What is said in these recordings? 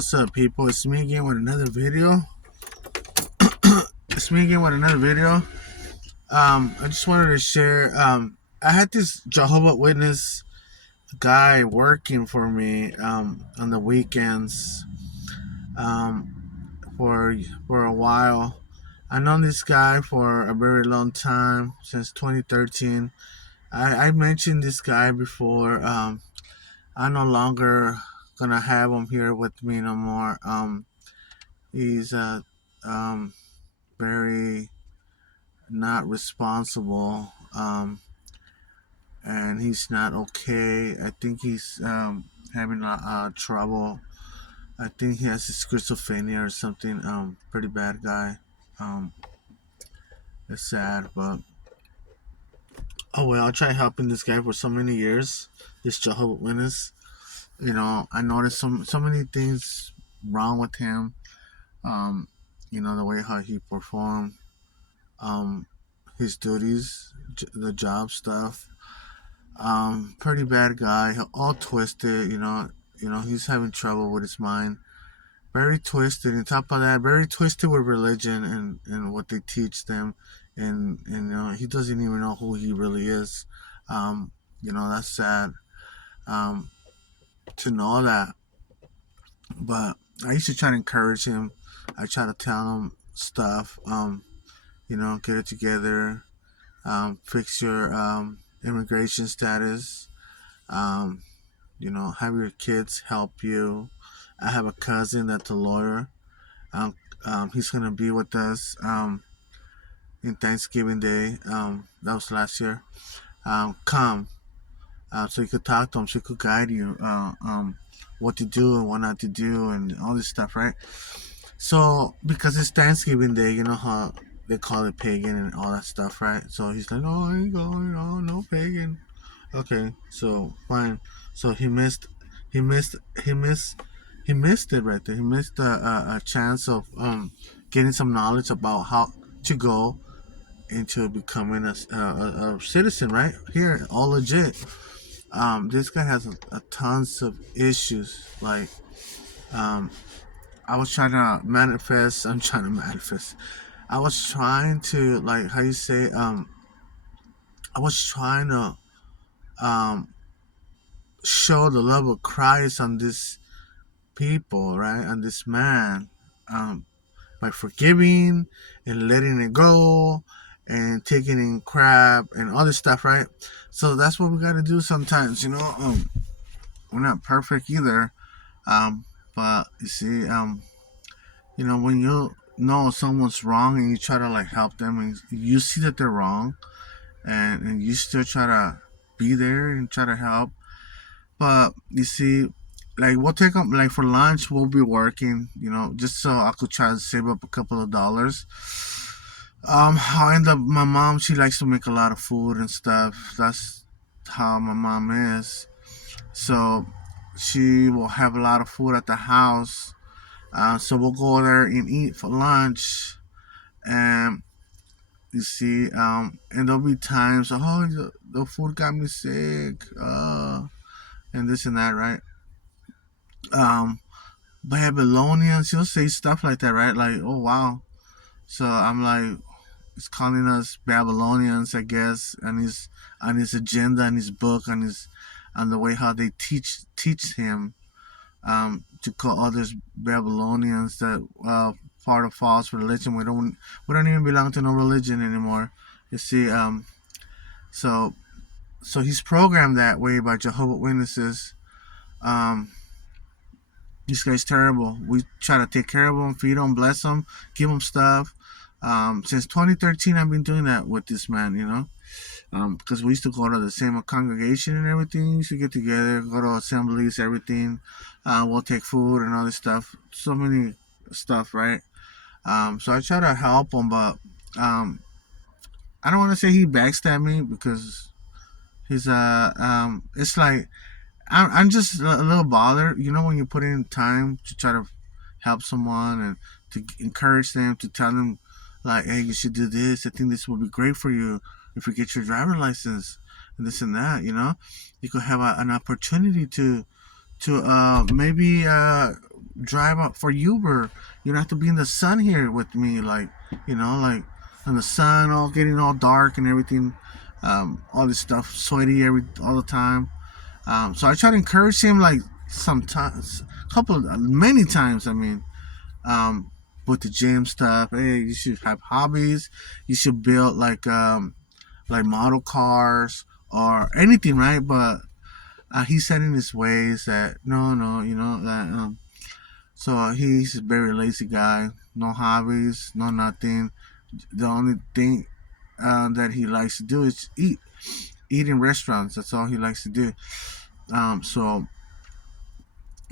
what's up, people? It's me again with another video. It's me again with another video. I just wanted to share. I had this Jehovah Witness guy working for me on the weekends for a while. I known this guy for a very long time, since 2013. I mentioned this guy before. I'm no longer gonna have him here with me no more. He's um, very not responsible, and he's not okay. I think he's having trouble. I think he has schizophrenia or something. Pretty bad guy. Um, it's sad, but oh well. I tried helping this guy for so many years. This Jehovah Witness. I noticed so many things wrong with him. Um, the way how he performed um, his duties, the job stuff. Pretty bad guy, all twisted. He's having trouble with his mind. Very twisted. And top of that, very twisted with religion and what they teach them, and he doesn't even know who he really is. That's sad. Um, to know that, but I used to try to encourage him. I try to tell him stuff. Get it together. Fix your immigration status. Um, have your kids help you. I have a cousin that's a lawyer. Um, he's gonna be with us in Thanksgiving Day. That was last year. Come, so you could talk to him, so he could guide you, what to do and what not to do, and all this stuff, right? So because it's Thanksgiving Day, you know how they call it pagan and all that stuff, right? So he's like, "Oh, I ain't going. Oh, no pagan." Okay, so fine. So he missed, he missed, he missed it right there. He missed a chance of getting some knowledge about how to go into becoming a citizen, right here, all legit. This guy has a tons of issues. Like, um, I was trying to manifest. I'm trying to manifest. I was trying to, like, how you say, I was trying to um show the love of Christ on this people, right? On this man, um, by forgiving and letting it go and taking in crap and all this stuff, right? So that's what we got to do sometimes, we're not perfect either, but you see, when you know someone's wrong and you try to like help them and you see that they're wrong, and you still try to be there and try to help. But you see, like we'll take up like for lunch, we'll be working, just so I could try to save up a couple of dollars. I end up, my mom, she likes to make a lot of food and stuff. That's how my mom is. So she will have a lot of food at the house. So we'll go there and eat for lunch. And you see, and there'll be times, oh, the food got me sick, and this and that, right? Um, Babylonians, she'll say stuff like that, right? Like, oh wow. So I'm like, it's calling us Babylonians, I guess, on his agenda, on his book, on the way how they teach him, to call others Babylonians, that part of false religion. We don't even belong to no religion anymore. You see, so he's programmed that way by Jehovah Witnesses. Um, this guy's terrible. We try to take care of him, feed him, bless him, give him stuff. Since 2013, I've been doing that with this man, because we used to go to the same congregation and everything. We used to get together, go to assemblies, everything. We'll take food and all this stuff. So many stuff, right? So I try to help him, but I don't want to say he backstabbed me, because he's it's like I'm just a little bothered, when you put in time to try to help someone and to encourage them, to tell them, like, hey, you should do this. I think this will be great for you if you get your driver license and this and that. You could have an opportunity to maybe drive up for Uber. You don't have to be in the sun here with me, like, like in the sun, all getting all dark and everything, all this stuff, sweaty all the time. So I try to encourage him, like sometimes, many times. I mean, with the gym stuff. Hey, you should have hobbies. You should build like model cars or anything, right? But he said in his ways that no, no, that. So he's a very lazy guy. No hobbies, no nothing. The only thing that he likes to do is eat in restaurants. That's all he likes to do. So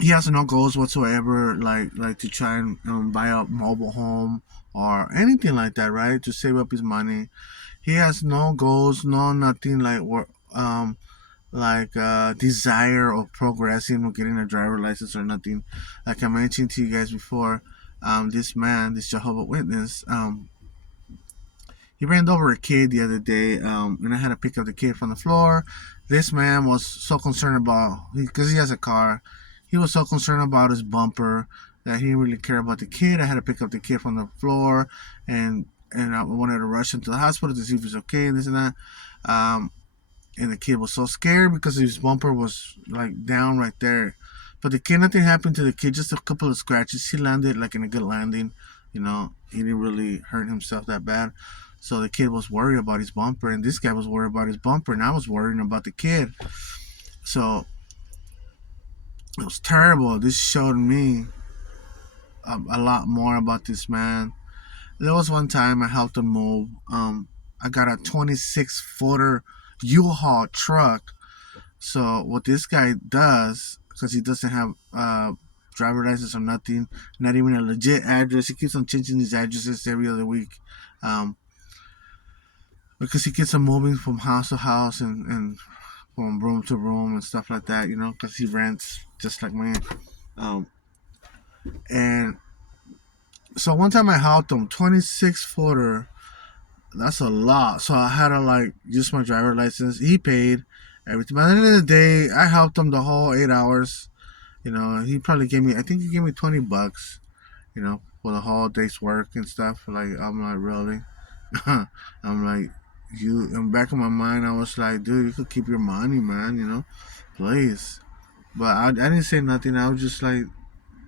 he has no goals whatsoever, like to try and buy a mobile home or anything like that, right? To save up his money. He has no goals, no nothing desire of progressing or getting a driver license or nothing. Like I mentioned to you guys before, this man, this Jehovah Witness, he ran over a kid the other day, and I had to pick up the kid from the floor. This man was so concerned about, because he has a car, he was so concerned about his bumper that he didn't really care about the kid. I had to pick up the kid from the floor, and I wanted to rush him to the hospital to see if he's okay and this and that. And the kid was so scared because his bumper was like down right there. But the kid, nothing happened to the kid, just a couple of scratches. He landed like in a good landing, he didn't really hurt himself that bad. So the kid was worried about his bumper, and this guy was worried about his bumper, and I was worrying about the kid. So it was terrible. This showed me a lot more about this man. There was one time I helped him move. I got a 26-footer U-Haul truck. So what this guy does, because he doesn't have driver license or nothing, not even a legit address, he keeps on changing his addresses every other week. Because he gets on moving from house to house and from room to room and stuff like that, because he rents just like me. Um, and so one time I helped him, 26-footer. That's a lot. So I had to like use my driver license. He paid everything. By the end of the day, I helped him the whole 8 hours. He probably gave me. I think he gave me $20. For the whole day's work and stuff. Like I'm like really. I'm like you. In the back of my mind, I was like, dude, you could keep your money, man. Please. But I didn't say nothing. I was just like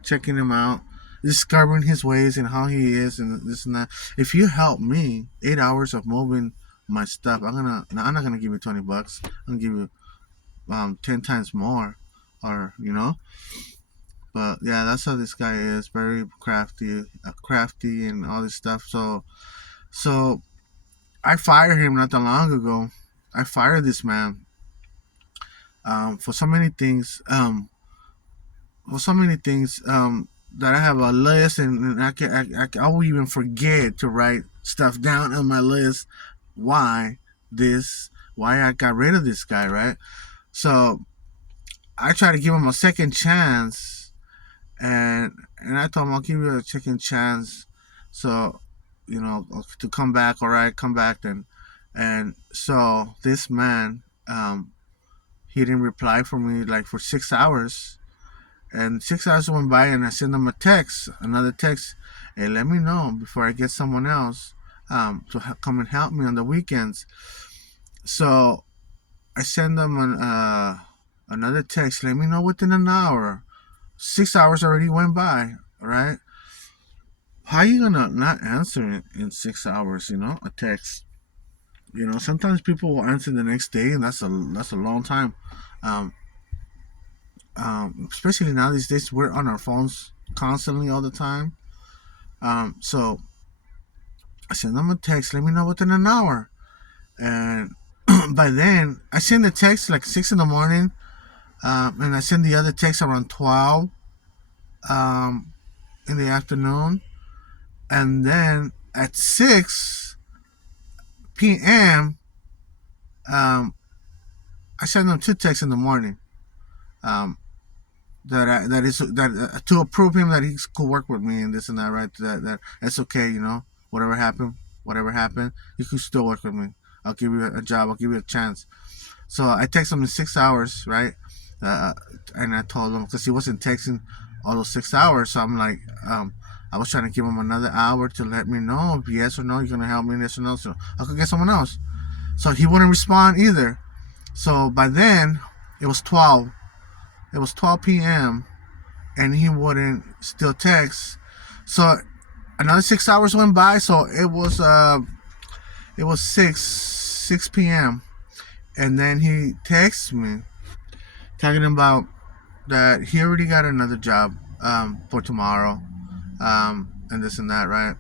checking him out, discovering his ways and how he is and this and that. If you help me, 8 hours of moving my stuff, I'm not gonna give you $20. I'm gonna give you 10 times more, or But yeah, that's how this guy is. Very crafty and all this stuff. So I fired him not that long ago. I fired this man for so many things. That I have a list, and I will even forget to write stuff down on my list. Why why I got rid of this guy, right? So I try to give him a second chance, and I told him I'll give you a second chance. So to come back. All right, come back then. And so this man, he didn't reply for me like for 6 hours. And 6 hours went by, and I sent him another text. Hey, let me know before I get someone else to come and help me on the weekends. So I send him another text. Let me know within an hour. 6 hours already went by. All right. How are you gonna not answer it in 6 hours? A text. Sometimes people will answer the next day, and that's a long time. Um, Especially now these days, we're on our phones constantly all the time. So I send them a text, let me know within an hour. And by then, I send the text like 6 in the morning, and I send the other text around 12 in the afternoon. And then at 6 p.m., I send them two texts in the morning. That to approve him that he could work with me and this and that, right? That's okay, whatever happened, you can still work with me. I'll give you a job. I'll give you a chance. So I text him in 6 hours, right? And I told him because he wasn't texting all those 6 hours. So I'm like, I was trying to give him another hour to let me know if yes or no, you're gonna help me, yes or no, so I could get someone else. So he wouldn't respond either. So by then, it was 12. It was 12 p.m. and he wouldn't still text. So another 6 hours went by. So it was 6 p.m. and then he texts me talking about that he already got another job for tomorrow, and this and that, right?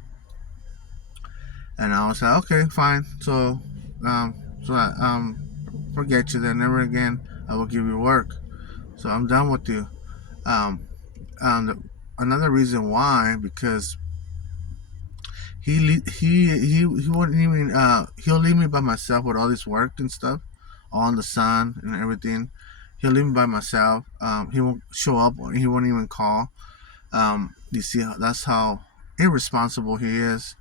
And I was like, okay, fine. So, um, forget you then. Never again. I will give you work. So I'm done with you. Um, Another reason why, because he wouldn't even he'll leave me by myself with all this work and stuff, on the sun and everything. He'll leave me by myself. He won't show up. He won't even call. You see, that's how irresponsible he is.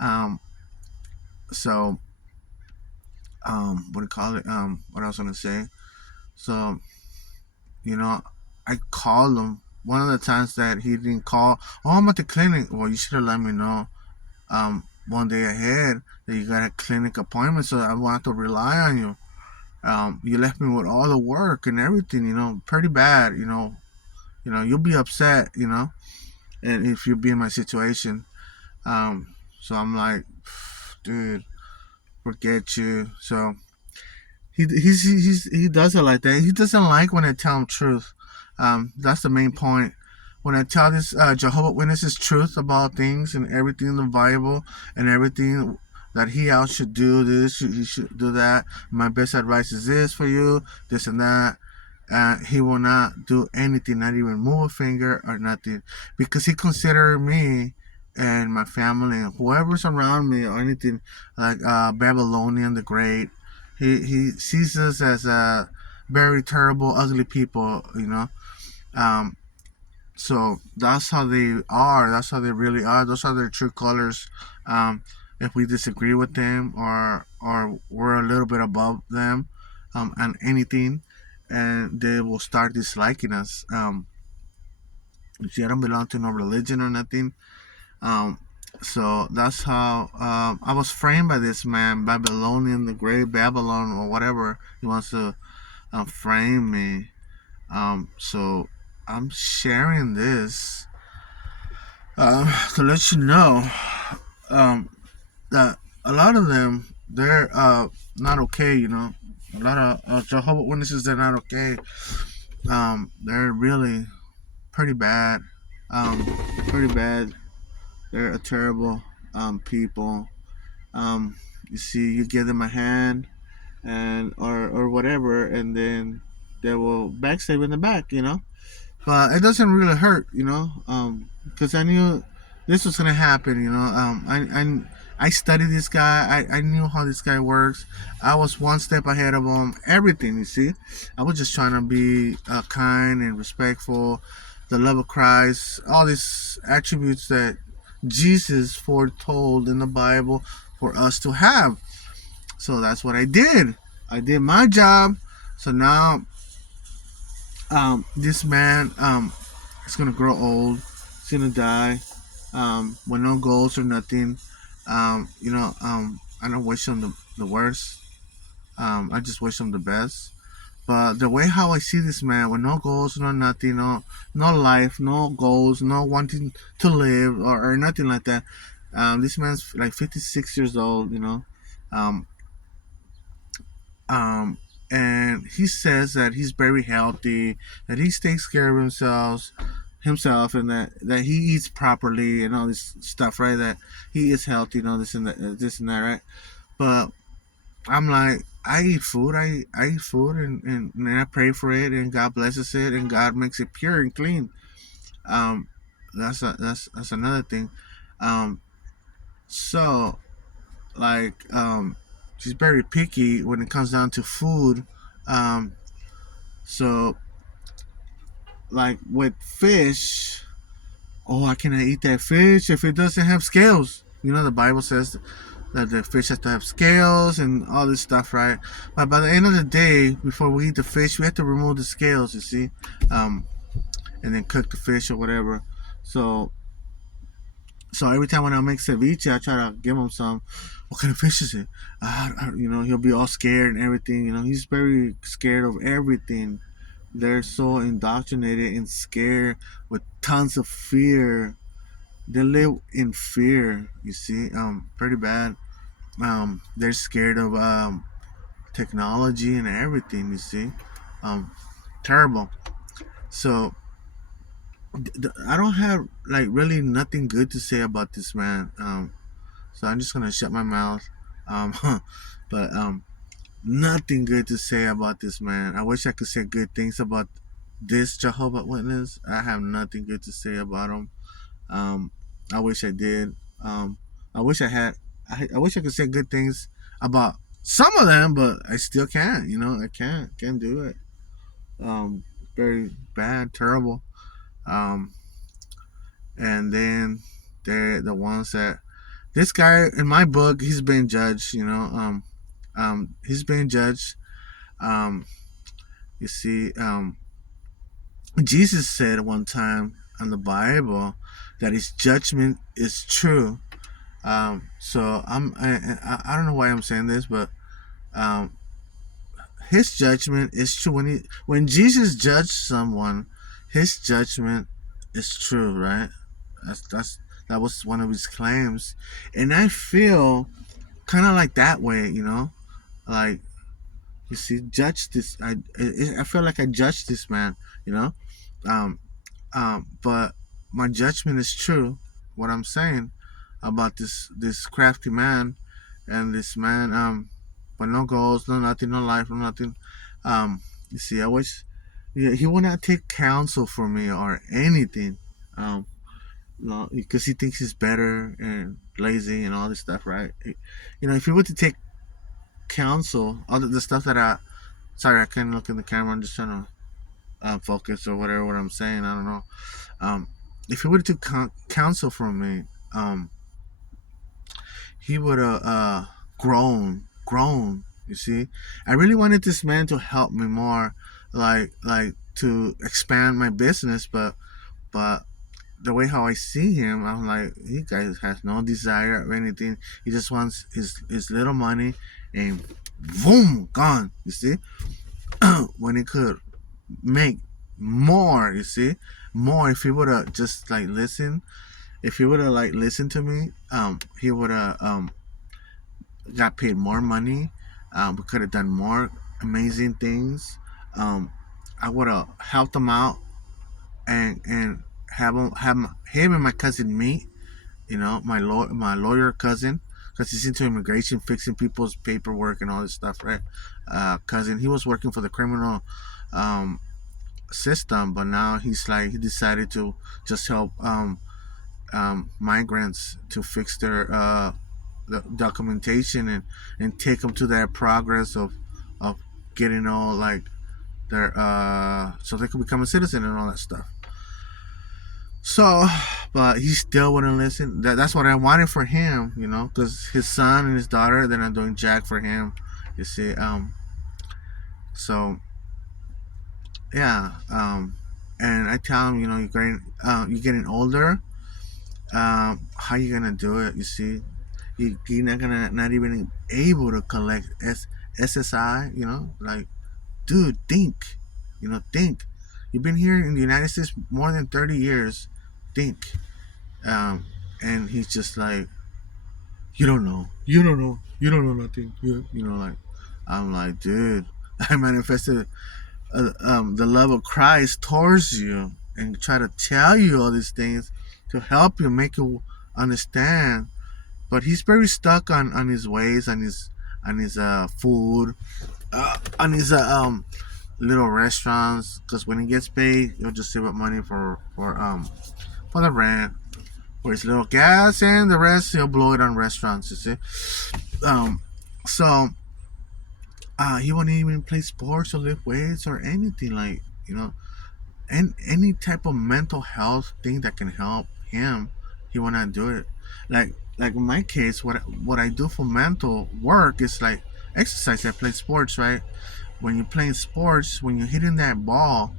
Um, so what do you call it? What else was I gonna say? So you know, I called him one of the times that he didn't call. Oh, I'm at the clinic. Well, you should have let me know one day ahead that you got a clinic appointment, so I won't have to rely on you. You left me with all the work and everything. Pretty bad. You'll be upset. And if you be in my situation. So I'm like, dude, forget you. So he does it like that. He doesn't like when I tell him truth. That's the main point. When I tell this Jehovah Witnesses truth about things and everything in the Bible and everything that he else should do this, he should do that. My best advice is this for you, this and that. He will not do anything, not even move a finger or nothing, because he considered me and my family and whoever's around me or anything like Babylonian the Great. He sees us as very terrible, ugly people. Um, so that's how they are. That's how they really are. Those are their true colors. If we disagree with them or we're a little bit above them on anything, and they will start disliking us. If you don't belong to no religion or nothing. Um, so that's how I was framed by this man, Babylonian, the Great Babylon, or whatever he wants to frame me. So I'm sharing this to let you know that a lot of them, they're not okay. A lot of Jehovah Witnesses, they're not okay. They're really pretty bad. Um, Pretty bad. They're a terrible people. You see, you give them a hand and or whatever, and then they will backstab in the back. But it doesn't really hurt, because I knew this was gonna happen. I studied this guy. I knew how this guy works. I was one step ahead of him. Everything, you see, I was just trying to be kind and respectful, the love of Christ, all these attributes that Jesus foretold in the Bible for us to have. So that's what I did. I did my job. So now, this man is gonna grow old. He's gonna die with no goals or nothing. I don't wish him the worst. I just wish him the best. But the way how I see this man with no goals, no nothing, no life, no goals, no wanting to live or nothing like that. This man's like 56 years old. Um, um, and he says that he's very healthy, that he takes care of himself, and that he eats properly and all this stuff, right? That he is healthy, this and that, right? But I'm like, I eat food, I eat food, and I pray for it, and God blesses it, and God makes it pure and clean. Um, that's another thing. Um, so like she's very picky when it comes down to food. Um, so like with fish, oh, I cannot eat that fish if it doesn't have scales. The Bible says that the fish has to have scales and all this stuff, right? But by the end of the day, before we eat the fish, we have to remove the scales. You see, and then cook the fish or whatever. So so every time when I make ceviche, I try to give him some. What kind of fish is it? He'll be all scared and everything. He's very scared of everything. They're so indoctrinated and scared with tons of fear. They live in fear. You see, pretty bad. They're scared of technology and everything. You see, um, terrible. So I don't have like really nothing good to say about this man. So I'm just gonna shut my mouth. Um, but nothing good to say about this man. I wish I could say good things about this Jehovah Witness. I have nothing good to say about him. Um, I wish I did. I wish I had. I wish I could say good things about some of them, but I still can't. I can't do it. Um, Very bad, terrible. Um, and then they're the ones that this guy in my book, he's been judged. He's been judged. Um, you see, Jesus said one time in the Bible that his judgment is true. So I don't know why I'm saying this, but um, his judgment is true. When Jesus judged someone, his judgment is true, right? That was one of his claims, and I feel kind of like that way, like you see, judge this. I feel like I judge this man, you know, um, but my judgment is true. What I'm saying about this crafty man and this man, but no goals, no nothing, no life, no nothing. You see, I wish, yeah, he would not take counsel for me or anything, no, because he thinks he's better and lazy and all this stuff, right? If he were to take counsel, all the stuff that sorry, I can't look in the camera. I'm just trying to focus or whatever what I'm saying. I don't know. Um, if he were to counsel from me, he would have grown. You see, I really wanted this man to help me more, like to expand my business, but the way how I see him, I'm like, he guys has no desire or anything. He just wants his little money, and boom, gone. You see, when he could make more. You see, more if he would have just like listened. If he would have like listened to me, he would have got paid more money. We could have done more amazing things. I would have helped him out and have him and my cousin meet. My lawyer cousin, because he's into immigration, fixing people's paperwork and all this stuff, right? Cousin, he was working for the criminal um, system, but now he decided to just help migrants to fix their the documentation and take them to their progress of getting all like their so they could become a citizen and all that stuff. So, but he still wouldn't listen. That's what I wanted for him, because his son and his daughter, they're not doing jack for him. You see, so yeah, and I tell him, you're getting older. How you gonna do it? You see, you're not even able to collect SSI. Like, dude, think. Think. You've been here in the United States more than 30 years. Think. And he's just like, you don't know. You don't know. You don't know nothing. Like, I'm like, dude, I manifested the love of Christ towards you and try to tell you all these things to help you make you understand. But he's very stuck on his ways, on his food, on his little restaurants. Because when he gets paid, he'll just save up money for the rent, for his little gas, and the rest he'll blow it on restaurants. You see, so he won't even play sports or lift weights or anything, like, and any type of mental health thing that can help him, he will not do it. Like in my case, what I do for mental work is like exercise. I play sports, right? When you're playing sports, when you're hitting that ball,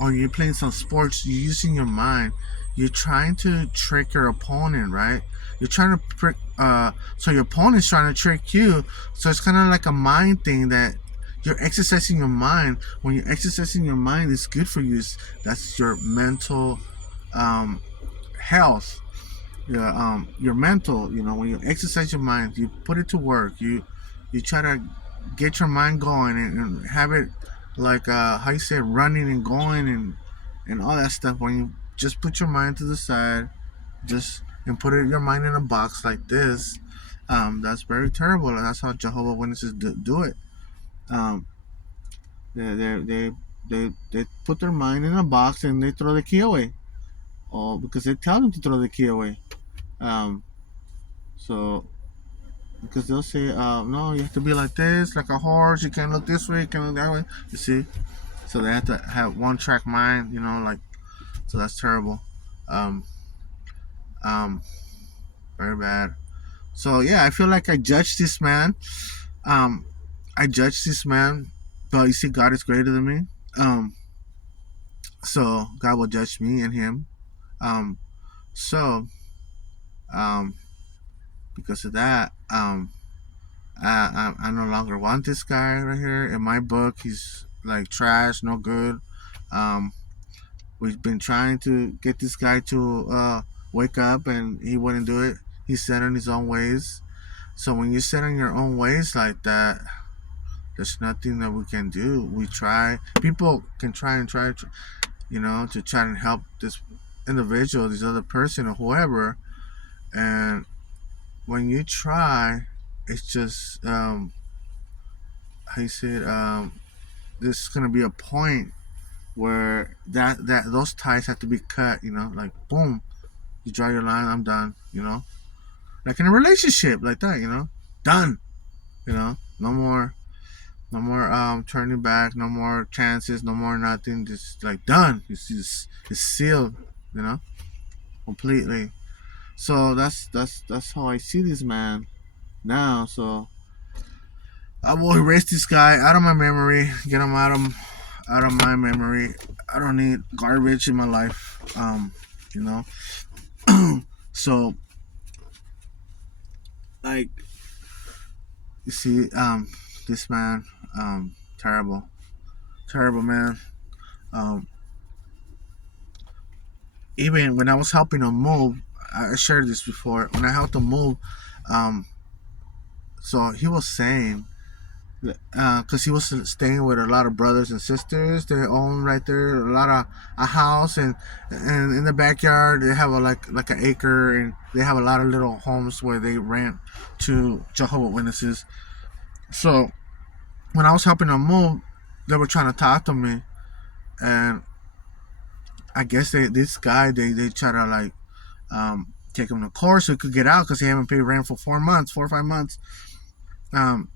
or you're playing some sports, you're using your mind. You're trying to trick your opponent, right? You're trying to so your opponent's trying to trick you. So it's kind of like a mind thing that you're exercising your mind. When you're exercising your mind, it's good for you. That's your mental um, health. Your mental. When you exercise your mind, you put it to work. You try to get your mind going and have it like how you say running and going and all that stuff. When you just put your mind to the side, just and put your mind in a box like this, that's very terrible. That's how Jehovah Witnesses do it. Um, they put their mind in a box and they throw the key away. Oh, because they tell them to throw the key away. Um, so because they'll say, no, you have to be like this, like a horse. You can't look this way, you can't look that way. You see? So they have to have one track mind, like, so that's terrible. Um, um, Very bad. So yeah, I feel like I judged this man. Um, I judged this man, but you see, God is greater than me. Um, so God will judge me and him. Um, so um, because of that, I no longer want this guy right here. In my book, he's like trash, no good. Um, we've been trying to get this guy to wake up, and he wouldn't do it. He's set in his own ways. So when you're set in your own ways like that, there's nothing that we can do. We try. People can try and try, to try and help this individual, this other person, or whoever. And when you try, it's just how you say it. There's gonna be a point where that those ties have to be cut. Like boom, you draw your line. I'm done. Like in a relationship, like that. Done. No more. No more turning back, no more chances, no more nothing. Just like done. It's sealed, you know, completely. So that's how I see this man now. So I will erase this guy out of my memory, get him out of my memory. I don't need garbage in my life. You know. So like you see, this man, terrible, terrible man. Um, Even when I was helping him move, I shared this before. When I helped him move, um, so he was saying, because he was staying with a lot of brothers and sisters, they own right there a house, and in the backyard they have like an acre, and they have a lot of little homes where they rent to Jehovah Witnesses. So when I was helping them move, they were trying to talk to me, and I guess this guy they try to like take him to court so he could get out because he haven't paid rent for 4 months, 4 or 5 months. Um,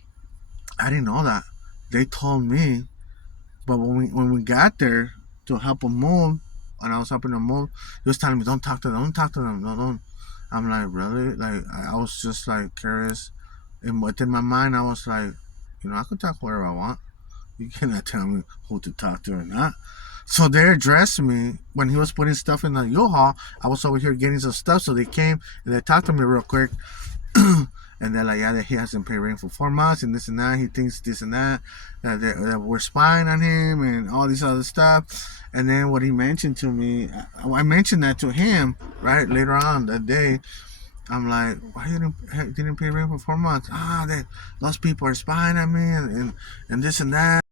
I didn't know that. They told me, but when we got there to help him move, and I was helping him move, he was telling me, "Don't talk to them, don't talk to them, no, don't." I'm like, really? Like I was just like curious, and within my mind, I was like, I could talk whatever I want. You cannot tell me who to talk to or not. So they addressed me when he was putting stuff in the U-Haul. I was over here getting some stuff, so they came and they talked to me real quick. And they're like, yeah, that he hasn't paid rent for 4 months and this and that. He thinks this and that, that we're spying on him and all this other stuff. And then what he mentioned to me, I mentioned that to him, right, later on that day. I'm like, why you didn't pay rent for 4 months? Those people are spying on me and this and that.